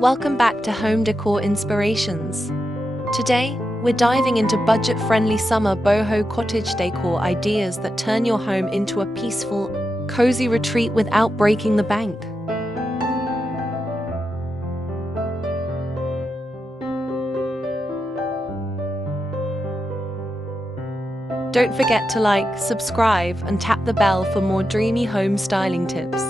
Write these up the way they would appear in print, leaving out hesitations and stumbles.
Welcome back to Home Decor Inspirations. Today, we're diving into budget-friendly summer boho cottage decor ideas that turn your home into a peaceful, cozy retreat without breaking the bank. Don't forget to like, subscribe, and tap the bell for more dreamy home styling tips.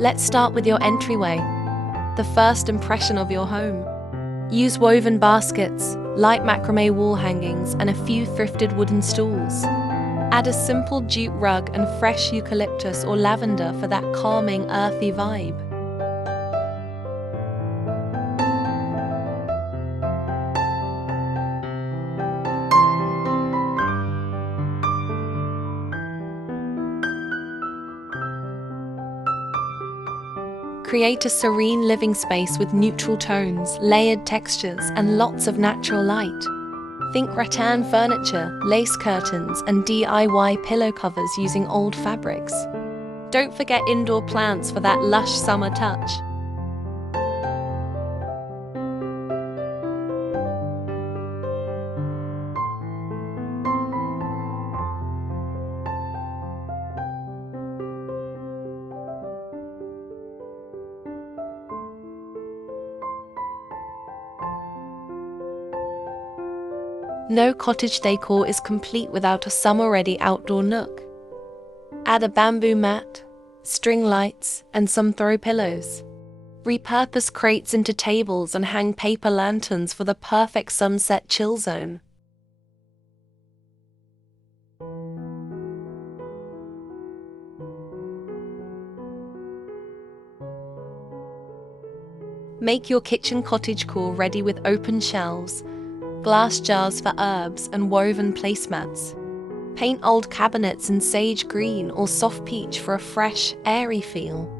Let's start with your entryway, the first impression of your home. Use woven baskets, light macrame wall hangings, and a few thrifted wooden stools. Add a simple jute rug and fresh eucalyptus or lavender for that calming, earthy vibe. Create a serene living space with neutral tones, layered textures, and lots of natural light. Think rattan furniture, lace curtains, and DIY pillow covers using old fabrics. Don't forget indoor plants for that lush summer touch. No cottage decor is complete without a summer-ready outdoor nook. Add a bamboo mat, string lights, and some throw pillows. Repurpose crates into tables and hang paper lanterns for the perfect sunset chill zone. Make your kitchen cottagecore ready with open shelves, glass jars for herbs, and woven placemats. Paint old cabinets in sage green or soft peach for a fresh, airy feel.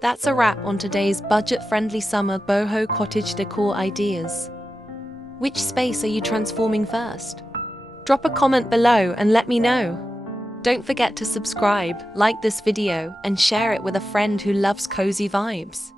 That's a wrap on today's budget-friendly summer boho cottage decor ideas. Which space are you transforming first? Drop a comment below and let me know. Don't forget to subscribe, like this video, and share it with a friend who loves cozy vibes.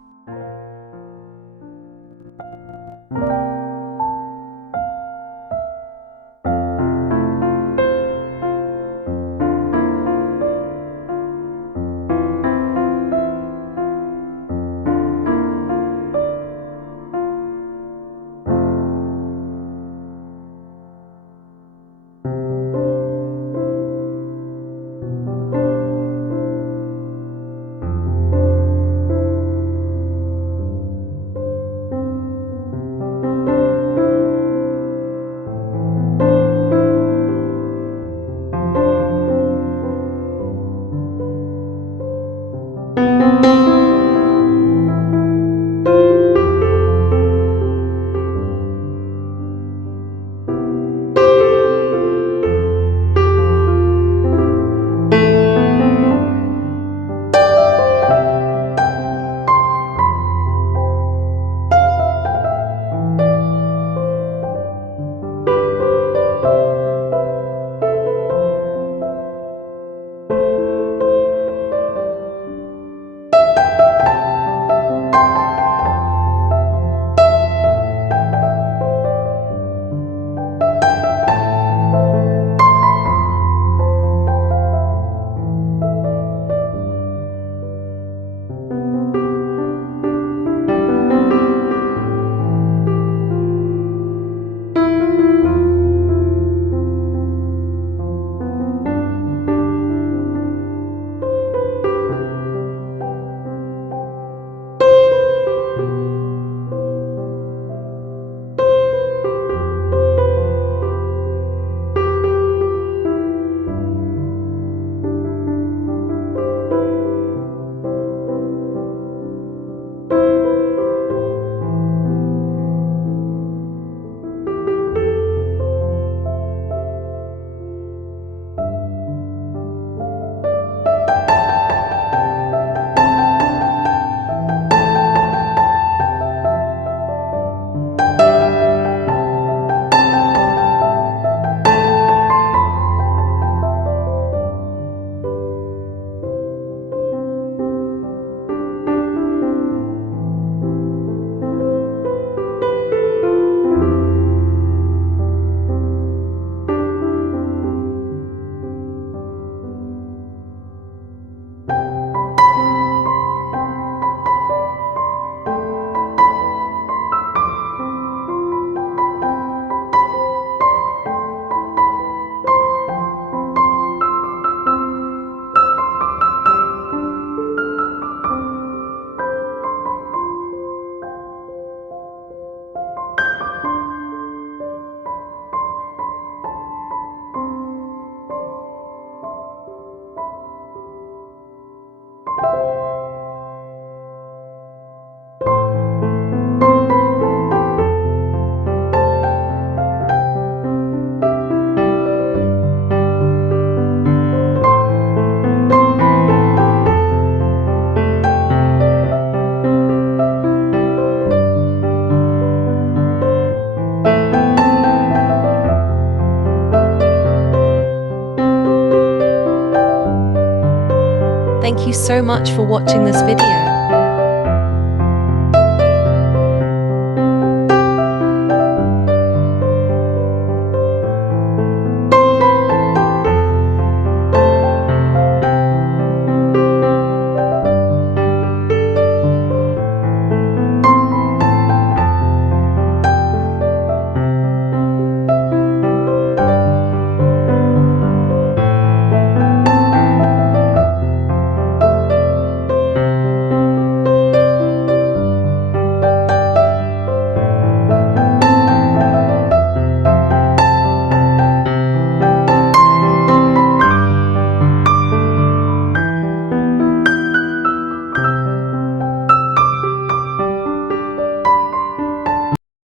Thank you so much for watching this video.